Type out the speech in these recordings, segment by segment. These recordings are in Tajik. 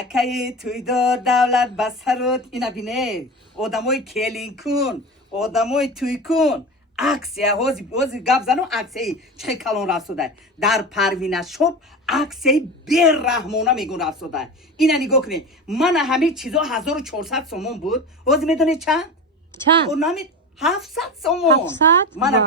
акай туйдор давлат ба сарот ина бине одамои келинкун одамои туйкун аксия ҳозир гап зану аксияи чӣ калон рафсодай дар парвинашоб аксияи бераҳмона мегӯн рафсодай ина нигоҳ кунед мана ҳамин чизо 1400 сомон буд ҳозир медонед чанд 700 сомон. 700 мана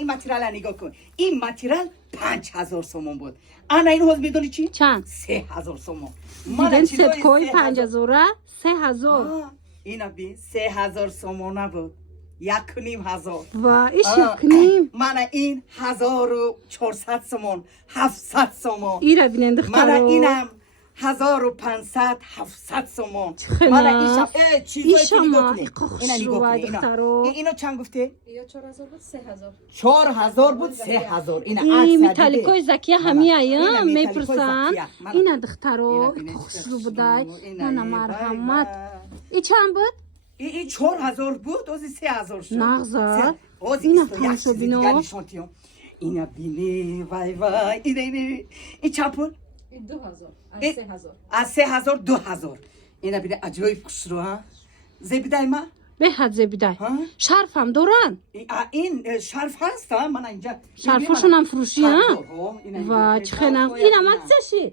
ин материал нигоҳ кун ин материал 5000 сомон буд ана ин ҳозир медонед чӣ чанд 3000 сомон диден сеткои 5000 3000 ина бин 3000 сомона буд 1500 ва ишакним мана ин 1400 сомон 700 сомон ира бинен мана духтаро инам 1500 700 сомон Чхена. мана чизои ки нигоҳ Ишама, кунед иқоқ ина нигоҳ шувай, кунед духтаро. ино чанд гуфте 4000 буд 3000 4000 буд 3000 ина ин аксия металликои закия ҳамияя Ина металликои мепурсанд закия. Мана- ина духтаро Ина бинед, иқоқшру будай ина нана ин марҳамат вай, и чанд буд и 4000 буд ози 3000 шуд нағзад ози ина 21 тамошо чизи бино дигар нишонтиём ина бине вай вай ина и чанд пул 2000 Э, 3000 аз 3000 2000 ина бине аҷоиб хушрӯ зебидай ма беҳад зебидай ها؟ шарфам доранд این شرف هست من اینجا шарфошонам фурӯшиям اینا ва чихенам инам аксияши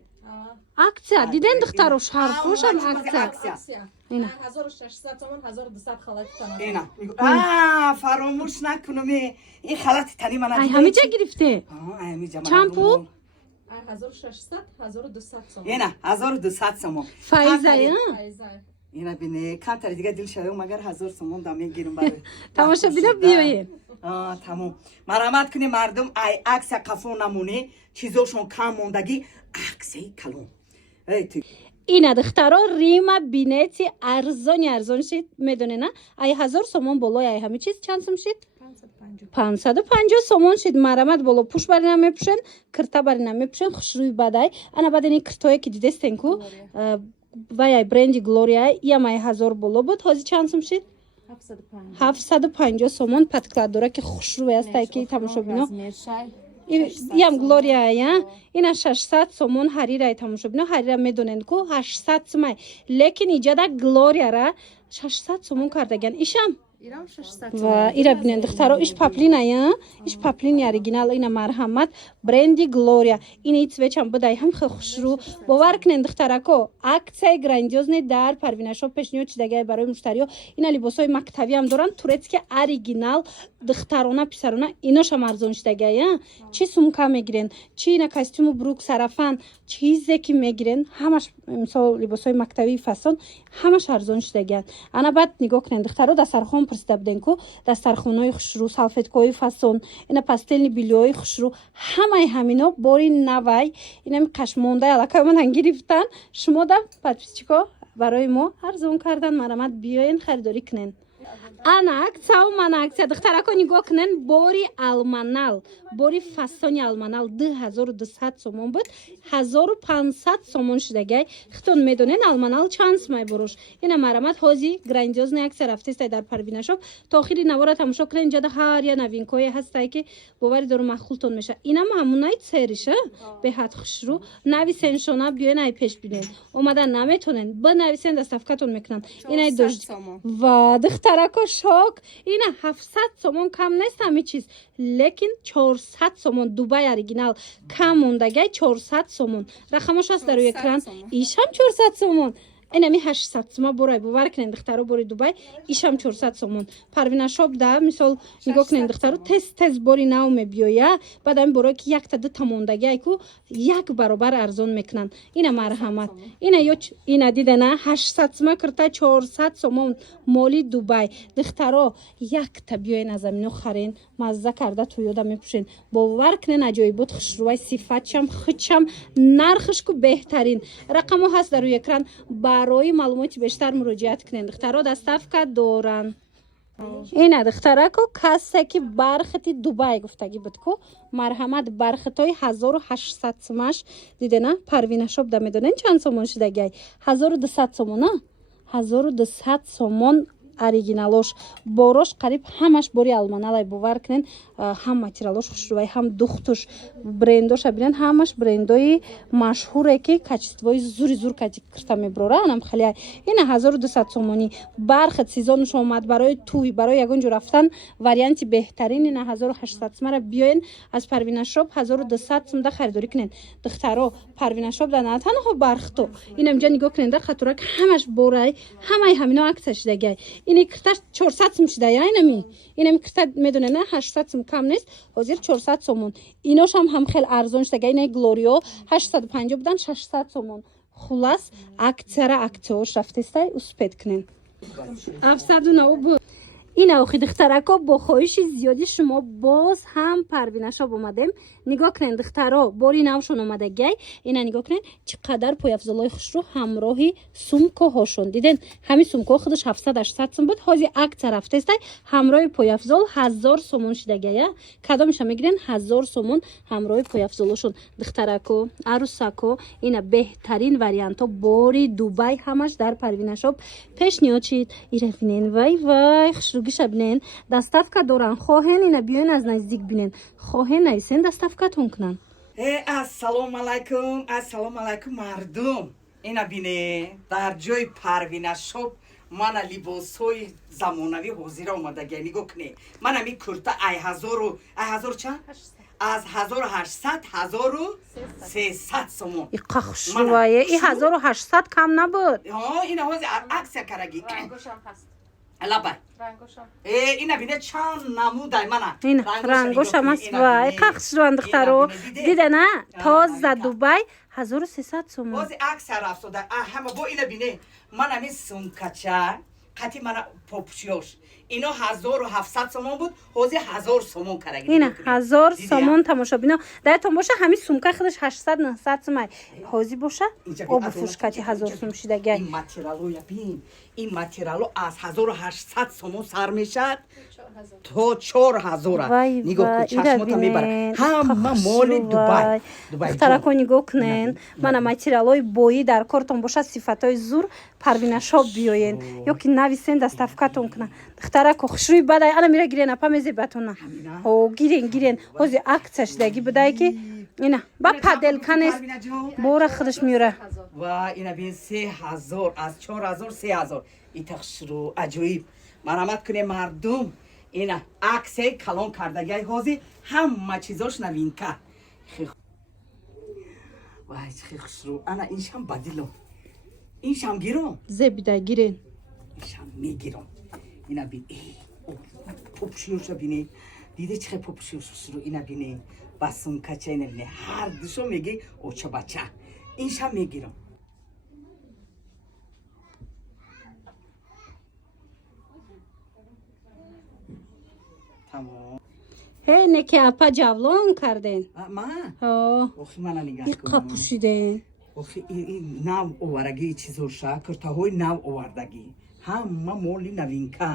аксия диден духтаро шарфошам аксия аксия ина 1600 сомон 1200 халати тамом اینا فراموش نکنم این خالت تنی من ай ҳамиҷа гирифте چند پول؟ 1600 1200 сомон اینا 1200 сомон фаизая айзай اینا بینه کم تر دیگه دل شوی مگر 1000 сомон дам میگیرم برای тамоша бино биёем تمام مرحمت کنی مردم ای عکس قفون نمونه چیزاشون کم موندگی عکسی کلون ای تو ина духтаро рима бинети арзон шид медонена ай 1000 сомон болои ай ҳами чиз чанд сом шид 550 сомон шид марамат боло пуш барина мепушен кирта барина мепушен хушрӯи бадай ана бадени киртое ки дидестен ку вай ай бренди глория иам ай 1000 боло буд ҳозир чанд сом шид 750 сомон падкладора ки хушрӯи астае ки тамошо бино иам глория я ина 600 сомон ҳарирай тамошо бино ҳарира медонен ку 800 сомай лекин иҷада глорияра 600 сомон кардаган ишам ирам 600 ва ира бинен духтаро иш паплина я иш паплини оригинал ина марҳамат бренди глория ина ицвечам будай ҳам хел хушрӯ бовар кунен духтарако аксияи грандиозне дар парвинашоб пешниҳод шидагай барои муштариҳо ина либосҳои мактабиам доранд турецки оригинал духтарона писарона иношам арзон шидагая чӣ сумка мегирен чӣ ина костюму брук сарафан чизе ки мегирен ҳамаш мисол либосҳои мактабии фасон ҳамаш арзон шидагиянд ана баъд нигоҳ кунен духтаро дастархон пурсида буден ку дастархонҳои хушрӯ салфеткаҳои фасон ина пастелни билёи хушрӯ ҳамаи ҳамино бори навай инами қашмондаи аллакай омадан гирифтан шумо да подписчико барои мо арзон кардан марҳамат биёен харидорӣ кунен ана аксияу мана аксия духтарако нигоҳ кунен бори алманал бори фасони алманал 2200 сомон буд 1500 сомон шидагай хитон медонен алманал чанд сомай борош ина марҳамат ҳози грандиозни аксия рафтестай дар парвинашоб то охири навора тамошо кунен ҷада ҳар я новинкое ҳастае ки бовари дору махултон меша инам ҳамунаи цериша беҳад хушрӯ нависен шона биёен ай пеш бинен омадан наметонен бинависен доставкатон мекунанд инай дожд ва духтарако шок ина 700 сомон кам нест ҳами чиз лекин 400 сомон дубай оригинал кам мондагай 400 сомон рақамош аст дар рӯи экран ишам 400 сомон инами 800 сомон борай бовар кунен духтаро бори дубай ишам 400 сомон парвинашоб да мисол нигоҳ кунен духтаро тез бори нав мебиёя баъд ами борое ки якта дута мондагай ку як баробар арзон мекунанд ина марҳамат ина ё ина дидена 800 сомон кирта 400 сомон моли дубай духтаро якта биёен аз амино харен мазза карда туёда мепушен бовар кунен аҷоибот хушрӯвай сифатшам хичам нархишку беҳтарин рақамо ҳаст дар рӯи экран барои маълумоти бештар муроҷиат кунен духтаро доставка доранд ина духтарако кассе ки бархати дубай гуфтагӣ буд ку марҳамат бархатҳои 1800 сомаш дидена парвинашоб да медонен чанд сомон шидагай 1200 сомон 1200 сомон оригиналош борош қариб ҳамаш бори алманалай бовар кунен ҳам материалош хушрӯвай ҳам духтуш брендоша бинен ҳамаш брендои машҳуре ки качествои зур кати кирта меброра анам халия ина 1200 сомонӣ бархат сезонуш омад барои туй барои ягон ҷо рафтан варианти беҳтарин ина 1800 сомара биёен аз парвинашоп 1200 сомда харидорӣ кунен духтаро парвинашоп да на танҳо бархто ина инҷа нигоҳ кунен дар хатурак ҳамаш борай ҳамаи ҳамино акция шидагай ини кирташ 400 сом шидая инами кирта медонен на 800 сом кам нест ҳозир 400 сомон иношам ҳам хел арзон шидагай ина глорио 850 будан 600 сомон хулас акцияра аксияош рафтестай успед кунен 709 ина охи духтарако бо хоҳиши зиёди шумо боз ҳам парвинашоб омадем нигоҳ кунен духтаро бори навшон омадагай ина нигоҳ кунен чӣ қадар пойафзолои хушрӯ ҳамроҳи сумкоҳошон диден ҳами сумкоҳо худаш 700-800 сом буд ҳозир акция рафтестай ҳамроҳи пойафзол 1000 сомон шидагая кадомиша мегирен 1000 сомон ҳамроҳи пойафзолошон духтарако арусако ина беҳтарин вариантҳо бори дубай ҳамаш дар парвинашоб пешниҳод шид ира бинен вай хушрӯ гиша бинен доставка доран хоҳен ина биёен аз наздик бинен хоҳен нависен доставкатон кунан ассалому алайкум мардум ина бине дар ҷои парвинашоб мана либосҳои замонавӣ ҳозира омадагия нигоҳ кунед мана ми курта ай ҳазору чанд аз 1800 1300 сомон иқа хушрӯвае и 1800 кам набуд ина ҳозир аксия караги рангошам ҳаст лабай рангошам ина бине чанд намудай мана ин рангошам аст вай иқа хушрӯван духтаро дидана тоза дубай 1300 сомон бози аксия рафтода ҳама бо ина бине мана ми сумкача қати мана попушёш ино 1700 сомон буд ҳозир 1000 сомон караги ина 1000 сомон тамошобино даятон боша ҳами сумка худаш 800-900 сомай ҳозир боша обу фушкати 1000 сом шидагай ин материало ябин ин материало аз 1800 сомон сар мешад то 4000 нигоҳ кун чашмота мебарад ҳама моли дубай духтарако нигоҳ кунен мана материалои боӣ дар кортон бошад сифатҳои зур парвинашоб биёен ё ки нависен доставкатон кунан духтарако хушрӯи бадай ана мира гирен апа мезебатона о гирен ҳозир акция шидаги будай ки ина ба паделка нест бора худаш миёра ва ина бин 3000 аз 4000 3000 ита хушрӯ аҷоиб марҳамат кунед мардум ина аксияи калон кардагай ҳозир ҳама чизош новинка вай чӣ хушрӯ ана иншам бадило иншам гиром зебидай гирен иншам мегиром ина бин попушиёша бине диде чихе попушиёш хушрӯ ина бине ба сумкача ина бине ҳар душо меги оча бача иншам мегиром тамом ҳене ки апа ҷавлон карден ман охи мана нигах иқа пушиден охи нав оварагии чизоша куртаҳои нав овардагӣ ҳама моли новинка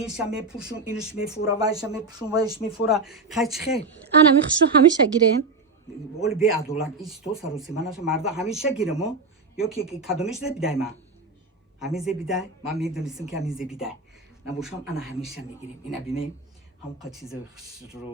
инша мепушум инш мефура вайша мепушум вайш мефура хайчихе ана михушрӯ ҳамеша гирен оли беадолат исто сароси манаша марда ҳамеша гиремо ё ки кадомиш зебидай ман ҳамин зебидай ман медонистам ки ҳамин зебидай набошам ана ҳамеша мегирем ина бинем ҳамқа чизои хушрӯ